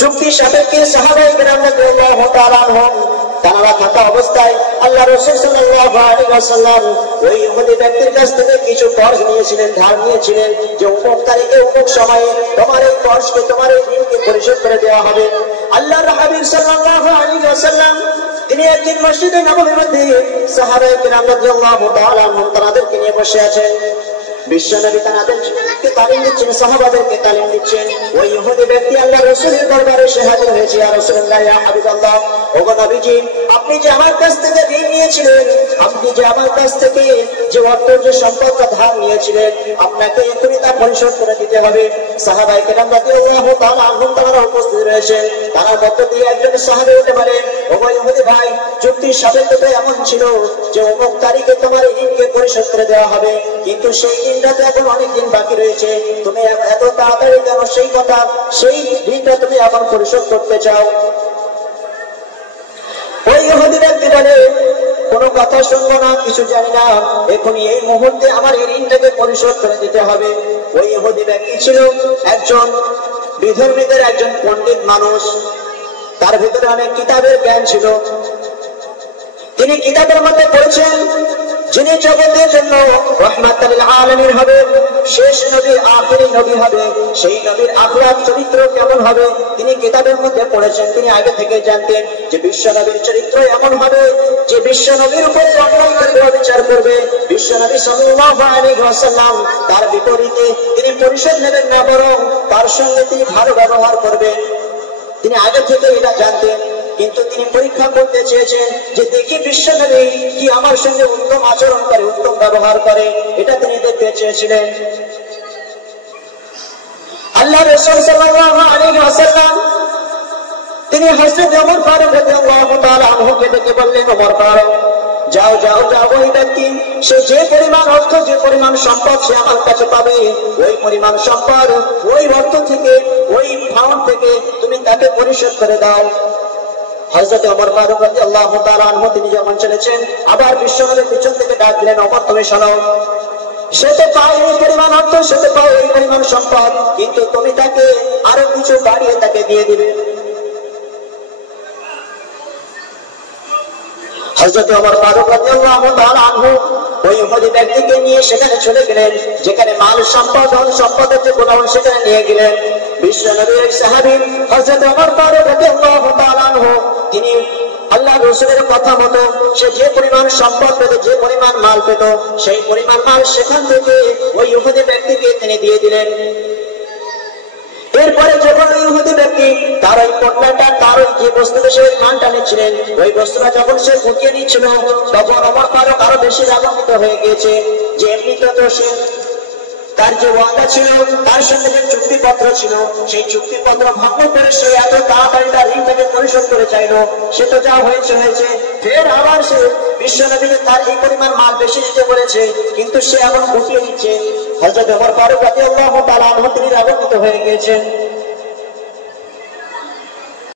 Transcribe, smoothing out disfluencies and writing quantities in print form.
চুক্তি সাপেক্ষে সাহাবায়ে কেরাম রাদিয়াল্লাহু তাআলা আনহুম তারা থাকা অবস্থায় আল্লাহ রাসূল সাল্লাল্লাহু আলাইহি ওয়াসাল্লাম ওই ইহুদি ব্যক্তির কাছ থেকে কিছু কর্জ নিয়েছিলেন, ধার নিয়েছিলেন, যে অমুক তারিখে অমুক সময়ে তোমার এই কর্জকে, তোমার এই ঋণকে পরিশোধ করে দেওয়া হবে। আল্লাহর হাবিব সাল্লাল্লাহু আলাইহি ওয়াসাল্লাম তিনি একদিন মসজিদে নববীর মধ্যে সাহাবায়ে কেরাম রাদিয়াল্লাহু তাআলা আনহুম তাদেরকে নিয়ে বসে আছেন। বিশ্বনবী তাদেরকে তালিম দিচ্ছেন, সাহাবাদেরকে তালিম দিচ্ছেন। ওই ইহুদি ব্যক্তি আল্লাহ রাসূলের দরবারে এসে হাজির হয়েছে। ইয়া রাসূলুল্লাহ, ইয়া হাবিবাল্লাহ, ওগো নবীজি, আপনি যে আমার কাছ থেকে ঋণ নিয়েছিলেন, আপনি যে আমার কাছ থেকে যে অর্থ, যে সম্পদটা ধার নিয়েছিলেন, আপনাকে এখনই তা পরিশোধ করে দিতে হবে। সাহাবায়ে কেরাম রাদিয়াল্লাহু তাআলা আনহুম তারা উপস্থিত রয়েছেন। তারা মধ্য দিয়ে একজন সাহাবী উঠে বলেন, ওগো ইহুদি ভাই, চুক্তির সাপেক্ষে এমন ছিল যে অমুক তারিখে তোমার ঋণকে পরিশোধ করে দেওয়া হবে, কিন্তু সেই ঋণটা তো এখন অনেক দিন বাকি রয়েছে, তুমি এত তাড়াতাড়ি কেন সেই ঋণটা তুমি এখন পরিশোধ করতে চাও? ওই ইহুদি ব্যক্তি বলে, কোনো কথা শুনবো না, কিছু জানি না, এখনই এই মুহূর্তে আমার এই ঋণটাকে পরিশোধ করে দিতে হবে। ওই ইহুদি ব্যক্তি ছিল একজন বিধর্মীদের একজন পণ্ডিত মানুষ, তার ভিতরে অনেক কিতাবের জ্ঞান ছিল। তিনি কিতাবের মধ্যে পড়েছেন, যিনি জগতের জন্য রাহমাতুল লিল আলামিন হবে, শেষ নবী, আখেরি নবী হবে, সেই নবীর আখলাক চরিত্র কেমন হবে তিনি কিতাবের মধ্যে পড়েছেন। তিনি আগে থেকে জানতেন যে বিশ্ব নবীর চরিত্র এমন হবে যে বিশ্ব নবীর উপরে অন্যায় করবে, বিচার করবে। বিশ্ব নবী সাল্লাল্লাহু আলাইহি ওয়াসাল্লাম তার বিপরীতে তিনি পরিশোধ নেবেন না, বরং তার সঙ্গে তিনি ভালো ব্যবহার করবেন। তিনি আগে থেকে এটা জানতেন, কিন্তু তিনি পরীক্ষা করতে চেয়েছেন যে দেখি বিশ্বনবী কি আমার সঙ্গে উত্তম আচরণ করে, উত্তম ব্যবহার করে, এটা তিনি দেখতে চেয়েছিলেন। আল্লাহ রাসূল সাল্লাল্লাহু আলাইহি ওয়াসাল্লাম তিনি হযরত ওমর ফারুক রাদিয়াল্লাহু তাআলা আনহুকে ডেকে বললেন, ওমর ফারুক, যাও যাও যাও, ওই ব্যক্তি সে যে পরিমাণ অর্থ, যে পরিমাণ সম্পদ সে আমার কাছে পাবে, ওই পরিমাণ সম্পদ, ওই অর্থ থেকে, ওই ফাউন্ড থেকে তুমি তাকে পরিশোধ করে দাও। হযরত ওমর ফারুক রাদিয়াল্লাহু তাআলা আনহু তিনি যখন চলেছেন, আবার বিশ্বনবীর পিছন থেকে ডাক দিলেন, ওমর তুমি শোনো, সে তো পায় এই পরিমাণ অর্থ, সে তো পায় এই পরিমাণ সম্পদ, কিন্তু তুমি তাকে আরো কিছু বাড়িয়ে তাকে দিয়ে দিবে। হযরত ওমর ফারুক রাদিয়াল্লাহু তাআলা আনহু ওই ইহুদি ব্যক্তিকে নিয়ে সেখানে চলে গেলেন, যেখানে মাল সম্পদ, সম্পদের যে গোডাউন, সেখানে নিয়ে গেলেন। বিশ্বনবীর সাহাবী হযরত ওমর ফারুক রাদিয়াল্লাহু তাআলা আনহু তিনি আল্লাহ রাসূলের কথা মতো সে যে পরিমাণ সম্পদ পেত, যে পরিমাণ মাল পেত, সেই পরিমাণ মাল সেখান থেকে ওই ইহুদি ব্যক্তিকে তিনি দিয়ে দিলেন। এরপরে যখন ওই ইহুদি ব্যক্তি তার ওই পণ্যটা, তার ওই যে বস্তুটা সে মানটা নিচ্ছিলেন, ওই বস্তুটা যখন সে গুটিয়ে নিচ্ছিল, তখন ওমর ফারুক আরো বেশি রাগান্বিত হয়ে গিয়েছে যে এমনিতে তো সে তার যে ওয়াদা ছিল, তার সঙ্গে যে চুক্তিপত্র ছিল, সেই চুক্তিপত্র ভঙ্গ করে সে এত তাড়াতাড়ি তার ঋণটাকে পরিশোধ করে চাইলো। সে তো যা হয়েছে হয়েছে, ফের আবার সে বিশ্বনবীকে তার এই পরিমাণ মাল বেশি দিতে বলেছে, কিন্তু সে এখন গুটিয়ে নিচ্ছে। হযরত ওমর ফারুক রাদিয়াল্লাহু তাআলা আনহু তিনি রাগান্বিত হয়ে গিয়েছেন।